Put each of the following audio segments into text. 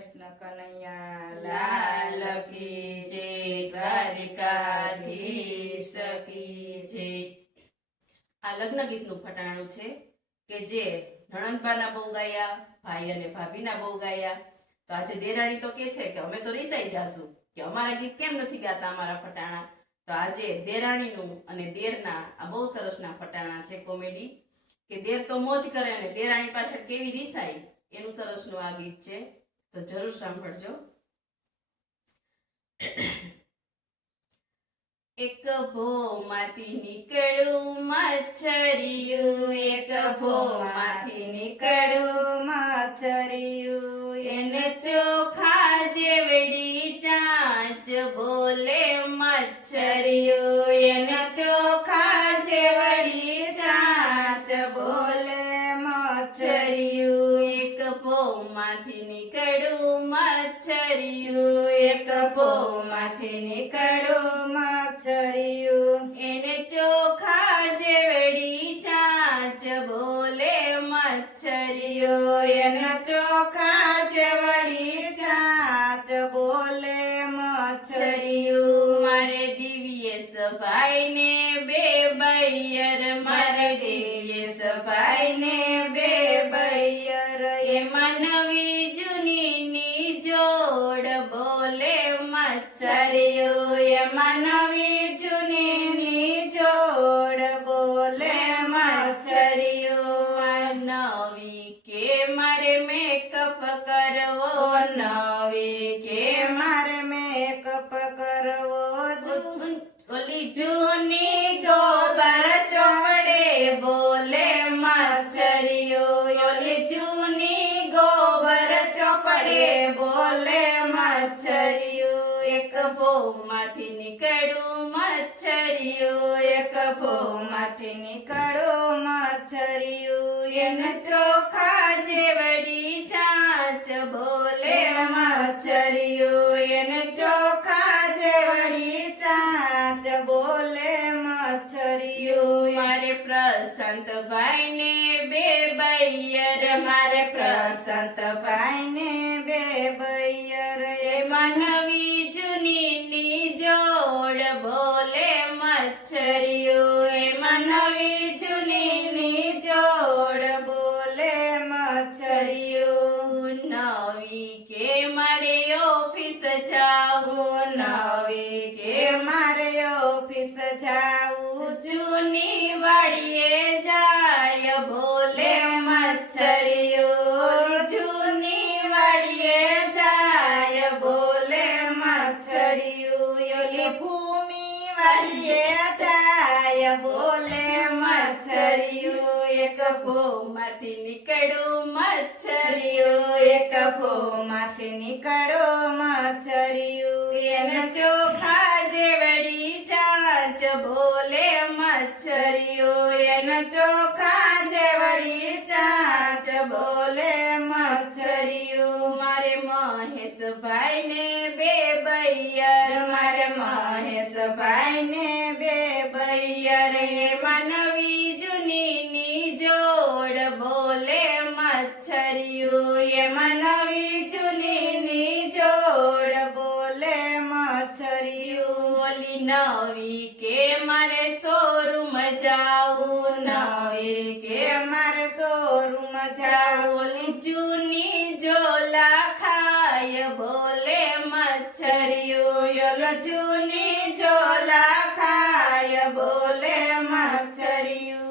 કૃષ્ણ કનૈયા લાલ કી જય, દ્વારિકાધીશ કી જય। આ લગ્ન ગીતનું ફટાણું છે કે જે નણંદબાના બહુ ગાયા, ભાઈ અને ભાભીના બહુ ગાયા। તો આજે દેરાણી તો કે છે કે અમે તો રીસાઈ જાશું કે અમારા ગીત કેમ નથી ગાતા અમારા ફટાણા। તો આજે દેરાણીનું અને દેરના આ બહુ સરસના ફટાણા છે કોમેડી, કે દેર તો મોજ કરે અને દેરાણી પાછળ કેવી રીસાઈ એનું સરસનું આ ગીત છે, તો જરૂર સાંભળજો। એક ભોમાંથી નીકળ્યું મચ્છરિયું, એક ભોમાંથી નીકળ્યું મચ્છરિયું, એને ચોખા જેવડી ચાંચ બોલે મચ્છરિયું, એને ચોખા જેવડી ચાંચ બોલે મચ્છરિયું। એક ભોમાંથી નીકળ્યું મચ્છરિયું, એક ભોમાંથી નીકળ્યું મચ્છરિયું, એને ચોખા જેવડી ચાંચ બોલે મચ્છરિયું, એને ચોખા જેવડી ચાંચ બોલે મચ્છરિયું। મારે દિવ્યેશ ભાઈને બે બૈયર, મારે દિવ્યેશ ભાઈને બે બૈયર, એમાં નવી જૂનીની જોડ બોલે મચ્છરિયું, એમાં નવી જૂનીની જોડ બોલે મચ્છરિયું। નવી કે મારે મેકઅપ કરવો, નવી કે મારે મેકઅપ કરવો, ઓલી જૂની ગોબર ચોપડે બોલે મચ્છરિયું, ઓલી જૂની ગોબર ચોપડે બોલે મચ્છરિયું। એક ભોમાંથી નીકળ્યું મચ્છરિયું, એક ભોમાંથી નીકળ્યું મચ્છરિયું, એને ચોખા જેવડી ચાંચ બોલે મચ્છરિયું, એને ચોખા જેવડી ચાંચ બોલે મચ્છરિયું। મારે પ્રશાંતભાઈને બે બૈયર, મારે પ્રશાંતભાઈને બે બૈયર, એમાં નવી જૂનીની જોડ બોલે મચ્છરિયું, એમાં નવી જૂનીની જોડ બોલે મચ્છરિયું। નવી કે મારે ઓફિસ જાવું, નવી કે મારે ઓફિસ જાવું, જૂની વાડીએ જાય બોલે મચ્છરિયું, જૂની વાડીએ જાય બોલે મચ્છરિયું, ઓલી ભૂમિ વાડીએ જાય બોલે મચ્છરિયું। એક ભોમાંથી નીકળ્યું મચ્છરિયું, એક ભોમાંથી નીકળ્યું મચ્છરિયું, એને ચોખા જેવડી ચાંચ બોલે મચ્છરિયું, એને ચોખા જેવડી ચાંચ બોલે મચ્છરિયું। મારે મહેશભાઈને બે બૈયર, મારે મહેશભાઈને બે બૈયર, એમાં નવી જૂનીની જોડ બોલે મચ્છરિયું, એમાં નવી જૂનીની જોડ બોલે મચ્છરિયું। ઓલી નવી કે મારે શોરૂમ જાવું, નવી કે મારે શોરૂમ જાવું, ઓલી જૂની જોલા ખાય બોલે મચ્છરિયું, ઓલો જૂની જોલા ખાય બોલે મચ્છરિયું।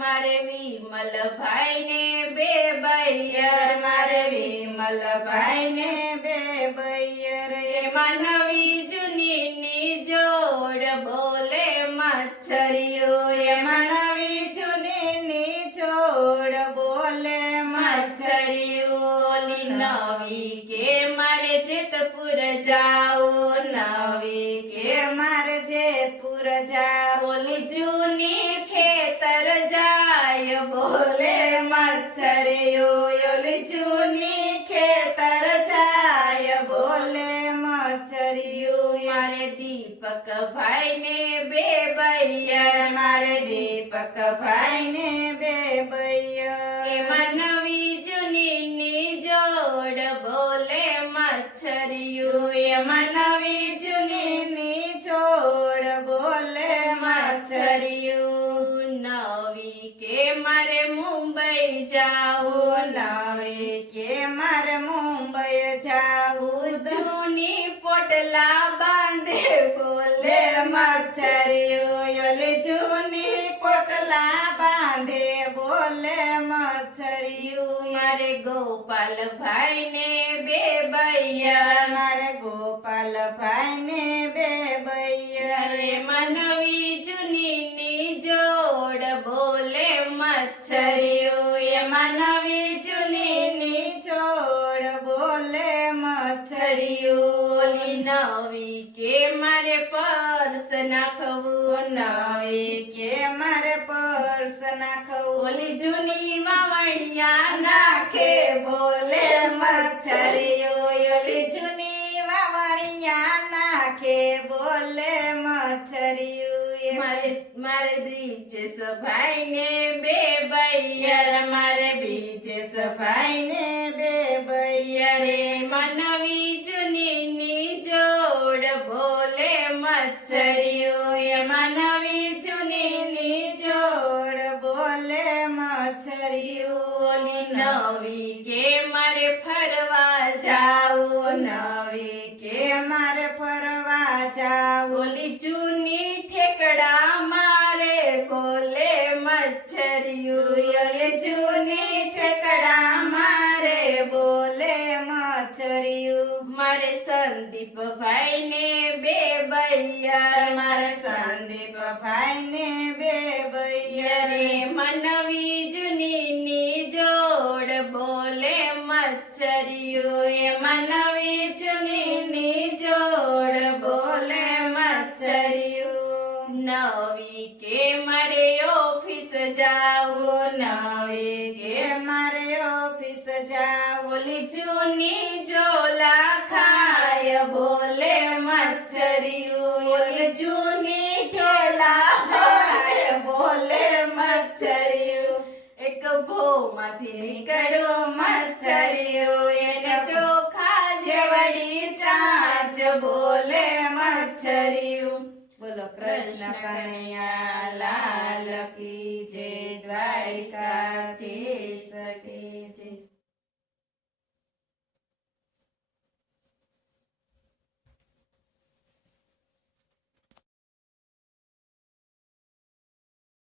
મારે વિમલભાઈને બે બૈયર, મારે વિમલભાઈને બે બૈયર, એમાં નવી જૂનીની જોડ બોલે મચ્છરિયું, એમાં નવી જૂનીની જોડ બોલે મચ્છરિયું। ઓલી નવી કે મારે જેતપુર જાવું, નવી કે મારે જેતપુર જાવું, ઓલી જૂની ખેતર જાય બોલે મચ્છરિયું, ઓલી જૂની ખેતર જાય બોલે મચ્છરિયું। મારે દીપકભાઈને બે બૈયર, મારે દીપકભાઈને બે બૈયર, એમાં નવી જૂનીની જોડ બોલે મચ્છરિયું એમાં નવી જૂની જોડ બોલે મચ્છરિયું નવી કે મારે મુંબઈ જાવું નવી કે મારે મુંબઈ જાવું જૂની પોટલા બાંધે બોલે લે મચ્છરિયું ઓલી જૂની પોટલા બાંધે બોલે મચ્છરિયું મારે ગોપાલભાઈ ને બે બૈયા મારે ગોપાલભાઈ ને બે બૈયા રે નવી જૂની ની જોડ બોલે મચ્છરિયું એમાં નવી જૂની જોડ બોલે મચ્છરિયું ઓલી નવી કે મારે પર્સ નાખવું નવી કે મારે પર્સ નાખવું ઓલી જૂની વાવણિયા નાખે બોલે મચ્છરિયું ઓલી જૂની વાવણિયા નાખે બોલે મચ્છરિયું મારે બ્રિજેશ ભાઈ ને બે બૈયા મારે બીજે સભાઈ ને બે બૈયા રે નવી જૂની ની જોડ બોલે મચ્છરિયું એમાં નવી જૂની જોડ બોલે મચ્છરિયું ઓલી નવી કે મારે ફરવા જાવું નવી કે મારે ફરવા જાવું ઓલી જૂની ઠેકડા મારે બોલે મચ્છરિયું ઓલી જૂની ઠેકડા મારે બોલે મચ્છરિયું મારે સંદીપભાઈ ને બે બૈયા મારે સંદીપભાઈ ને બે બૈયા રે નવી જૂની ની જોડ બોલે મચ્છરિયું એમાં નવી જૂની જોડ બોલે મચ્છરિયું નવી કે મારે ઓફિસ જાવું નવી કે મારે ઓફિસ જાવું ઓલી જૂની જોલા ખાય બોલે મચ્છરિયું ઓલી જૂની ઝોલા ખાય બોલે મચ્છરિયું એક ભો માંથી નીકળ્યું મચ્છરિયું એને ચોખા જેવડી ચાંચ બોલે મચ્છરિયું બોલો કૃષ્ણ કનૈયા લાલ કી જય દ્વારિકાથી